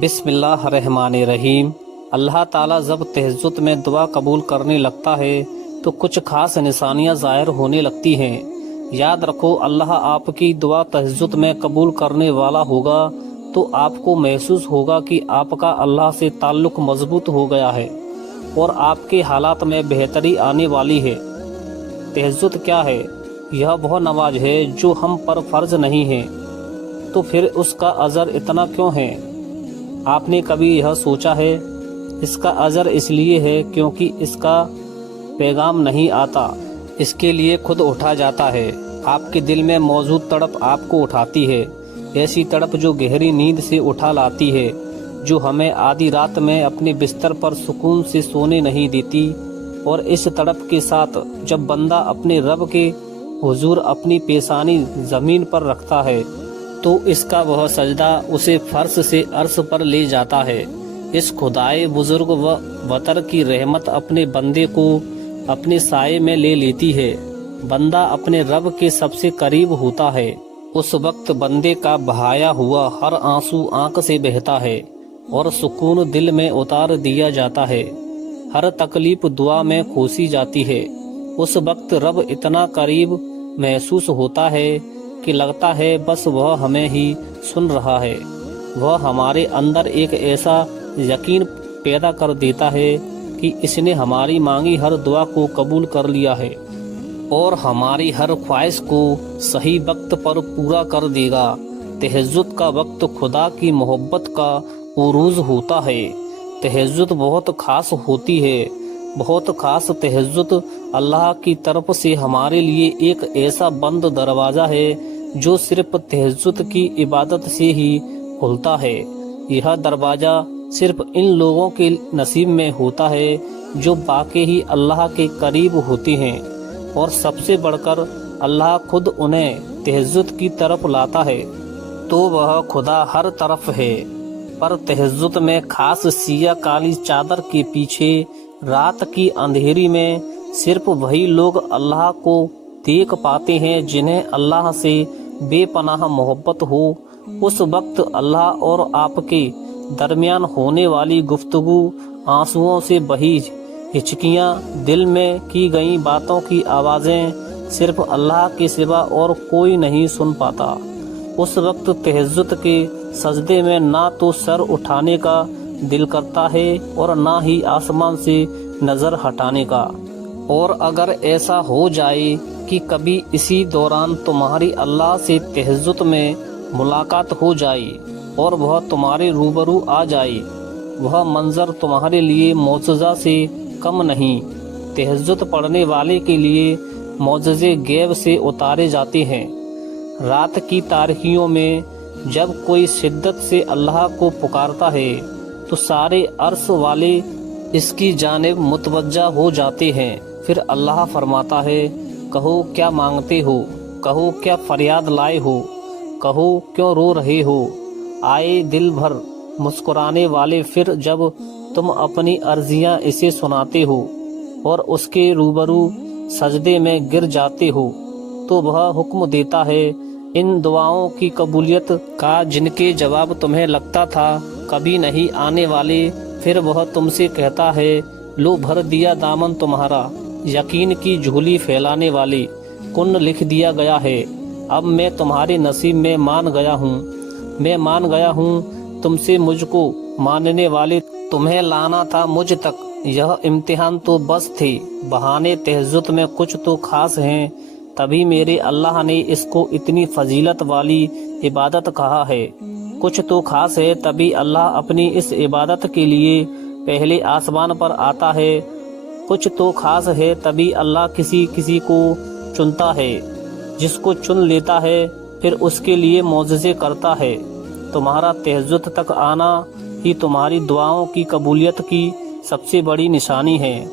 بسم اللہ الرحمن الرحیم۔ اللہ تعالیٰ جب تہجد میں دعا قبول کرنے لگتا ہے تو کچھ خاص نشانیاں ظاہر ہونے لگتی ہیں۔ یاد رکھو، اللہ آپ کی دعا تہجد میں قبول کرنے والا ہوگا تو آپ کو محسوس ہوگا کہ آپ کا اللہ سے تعلق مضبوط ہو گیا ہے اور آپ کے حالات میں بہتری آنے والی ہے۔ تہجد کیا ہے؟ یہ وہ نماز ہے جو ہم پر فرض نہیں ہے، تو پھر اس کا اجر اتنا کیوں ہے؟ آپ نے کبھی یہ سوچا ہے؟ اس کا اجر اس لیے ہے کیونکہ اس کا پیغام نہیں آتا، اس کے لیے خود اٹھا جاتا ہے۔ آپ کے دل میں موجود تڑپ آپ کو اٹھاتی ہے، ایسی تڑپ جو گہری نیند سے اٹھا لاتی ہے، جو ہمیں آدھی رات میں اپنے بستر پر سکون سے سونے نہیں دیتی۔ اور اس تڑپ کے ساتھ جب بندہ اپنے رب کے حضور اپنی پیشانی زمین پر رکھتا ہے تو اس کا وہ سجدہ اسے فرش سے عرش پر لے جاتا ہے۔ اس خدائے بزرگ و وطر کی رحمت اپنے بندے کو اپنے سائے میں لے لیتی ہے۔ بندہ اپنے رب کے سب سے قریب ہوتا ہے۔ اس وقت بندے کا بہایا ہوا ہر آنسو آنکھ سے بہتا ہے اور سکون دل میں اتار دیا جاتا ہے۔ ہر تکلیف دعا میں کھوسی جاتی ہے۔ اس وقت رب اتنا قریب محسوس ہوتا ہے کہ لگتا ہے بس وہ ہمیں ہی سن رہا ہے۔ وہ ہمارے اندر ایک ایسا یقین پیدا کر دیتا ہے کہ اس نے ہماری مانگی ہر دعا کو قبول کر لیا ہے اور ہماری ہر خواہش کو صحیح وقت پر پورا کر دے گا۔ تہجد کا وقت خدا کی محبت کا عروج ہوتا ہے۔ تہجد بہت خاص ہوتی ہے۔ بہت خاص تہجد اللہ کی طرف سے ہمارے لیے ایک ایسا بند دروازہ ہے جو صرف تہجد کی عبادت سے ہی کھلتا ہے۔ یہ دروازہ صرف ان لوگوں کے نصیب میں ہوتا ہے جو واقعی ہی اللہ کے قریب ہوتے ہیں، اور سب سے بڑھ کر اللہ خود انہیں تہجد کی طرف لاتا ہے۔ تو وہ خدا ہر طرف ہے، پر تہجد میں خاص سیاہ کالی چادر کے پیچھے رات کی اندھیری میں صرف وہی لوگ اللہ کو دیکھ پاتے ہیں جنہیں اللہ سے بے پناہ محبت ہو۔ اس وقت اللہ اور آپ کے درمیان ہونے والی گفتگو، آنسوؤں سے بہی ہچکیاں، دل میں کی گئی باتوں کی آوازیں صرف اللہ کے سوا اور کوئی نہیں سن پاتا۔ اس وقت تہجد کے سجدے میں نہ تو سر اٹھانے کا دل کرتا ہے اور نہ ہی آسمان سے نظر ہٹانے کا۔ اور اگر ایسا ہو جائے کہ کبھی اسی دوران تمہاری اللہ سے تہجد میں ملاقات ہو جائے اور وہ تمہارے روبرو آ جائے، وہ منظر تمہارے لیے معجزہ سے کم نہیں۔ تہجد پڑھنے والے کے لیے معجزے غیب سے اتارے جاتے ہیں۔ رات کی تاریکیوں میں جب کوئی شدت سے اللہ کو پکارتا ہے تو سارے عرش والے اس کی جانب متوجہ ہو جاتے ہیں۔ پھر اللہ فرماتا ہے، کہو کیا مانگتے ہو، کہو کیا فریاد لائے ہو، کہو کیوں رو رہے ہو۔ آئے دل بھر مسکرانے والے، پھر جب تم اپنی عرضیاں اسے سناتے ہو اور اس کے روبرو سجدے میں گر جاتے ہو تو وہ حکم دیتا ہے ان دعاؤں کی قبولیت کا جن کے جواب تمہیں لگتا تھا کبھی نہیں آنے والے۔ پھر وہ تم سے کہتا ہے، لو بھر دیا دامن تمہارا، یقین کی جھولی پھیلانے والے، کن لکھ دیا گیا ہے۔ اب میں تمہارے نصیب میں مان گیا ہوں، میں مان گیا ہوں تم سے مجھ کو ماننے والے، تمہیں لانا تھا مجھ تک۔ یہ امتحان تو بس تھے، بہانے تہجد میں کچھ تو خاص ہیں، تبھی میرے اللہ نے اس کو اتنی فضیلت والی عبادت کہا ہے۔ کچھ تو خاص ہے، تبھی اللہ اپنی اس عبادت کے لیے پہلے آسمان پر آتا ہے۔ کچھ تو خاص ہے، تبھی اللہ کسی کسی کو چنتا ہے، جس کو چن لیتا ہے پھر اس کے لیے معجزے کرتا ہے۔ تمہارا تہجد تک آنا ہی تمہاری دعاؤں کی قبولیت کی سب سے بڑی نشانی ہے۔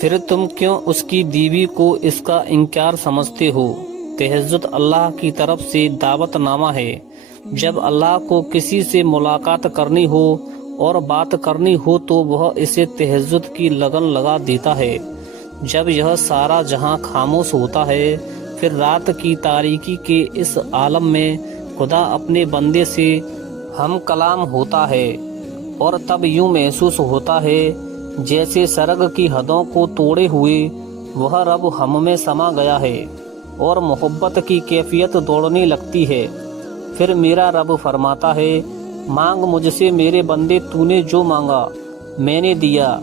پھر تم کیوں اس کی دیوی کو اس کا انکار سمجھتے ہو؟ تہجد اللہ کی طرف سے دعوت نامہ ہے۔ جب اللہ کو کسی سے ملاقات کرنی ہو اور بات کرنی ہو تو وہ اسے تہجد کی لگن لگا دیتا ہے۔ جب یہ سارا جہاں خاموش ہوتا ہے، پھر رات کی تاریکی کے اس عالم میں خدا اپنے بندے سے ہم کلام ہوتا ہے۔ اور تب یوں محسوس ہوتا ہے جیسے سرگ کی حدوں کو توڑے ہوئے وہ رب ہم میں سما گیا ہے اور محبت کی کیفیت دوڑنے لگتی ہے۔ پھر میرا رب فرماتا ہے، مانگ مجھ سے میرے بندے، تو نے جو مانگا میں نے دیا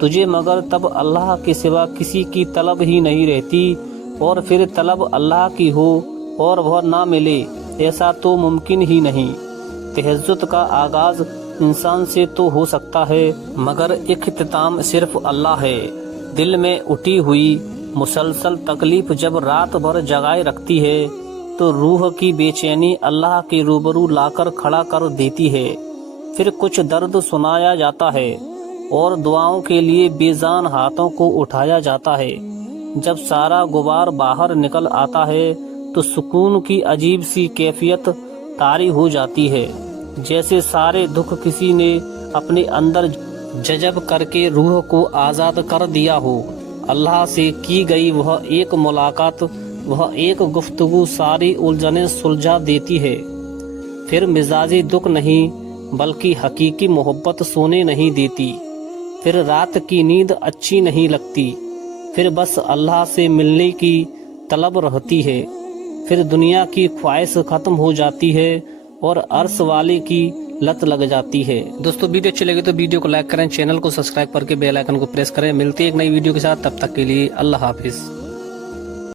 تجھے، مگر تب اللہ کے سوا کسی کی طلب ہی نہیں رہتی، اور پھر طلب اللہ کی ہو اور وہ نہ ملے، ایسا تو ممکن ہی نہیں۔ تہجد کا آغاز انسان سے تو ہو سکتا ہے، مگر اختتام صرف اللہ ہے۔ دل میں اٹھی ہوئی مسلسل تکلیف جب رات بھر جگائے رکھتی ہے تو روح کی بے چینی اللہ کے روبرو لا کر کھڑا کر دیتی ہے۔ پھر کچھ درد سنایا جاتا ہے اور دعاؤں کے لیے بے جان ہاتھوں کو اٹھایا جاتا ہے۔ جب سارا غبار باہر نکل آتا ہے تو سکون کی عجیب سی کیفیت طاری ہو جاتی ہے، جیسے سارے دکھ کسی نے اپنے اندر جذب کر کے روح کو آزاد کر دیا ہو۔ اللہ سے کی گئی وہ ایک ملاقات، وہ ایک گفتگو ساری الجھنیں سلجھا دیتی ہے۔ پھر مزاجی دکھ نہیں بلکہ حقیقی محبت سونے نہیں دیتی۔ پھر رات کی نیند اچھی نہیں لگتی، پھر بس اللہ سے ملنے کی طلب رہتی ہے۔ پھر دنیا کی خواہش ختم ہو جاتی ہے اور عرش والے کی لت لگ جاتی ہے۔ دوستو ویڈیو اچھی لگے تو ویڈیو کو لائک کریں، چینل کو سبسکرائب کر کے بیل آئیکن کو پریس کریں۔ ملتے ہیں ایک نئی ویڈیو کے ساتھ، تب تک کے لیے اللہ حافظ۔